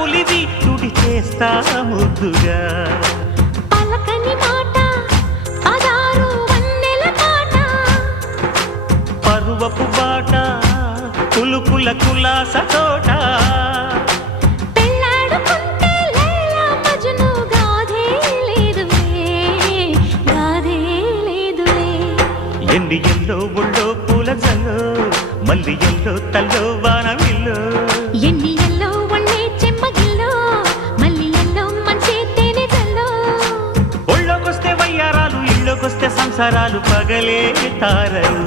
ఉలివి తుడి చేస్తా ముద్దుగా పలకని మాట పదారు వన్నెల పాట పరువపు బాట కులుకుల కులాస తోట పెళ్ళాడుకుంటే లైలా మజ్ను గాథే లేదులే గాథే లేదులే ఎండి ఎల్లో ఒళ్ళో పూల జల్లో మల్లి ఎల్లో తల్లో వానవిల్లో ఎన్ని ఎల్లో ఒళ్ళే చెమ్మగిల్లో మల్లి ఎల్లో మంచి తేనె జల్లో ఒళ్ళోకొస్తే వయ్యారాలు ఇళ్ళోకొస్తే సంసారాలు పగలే తారలు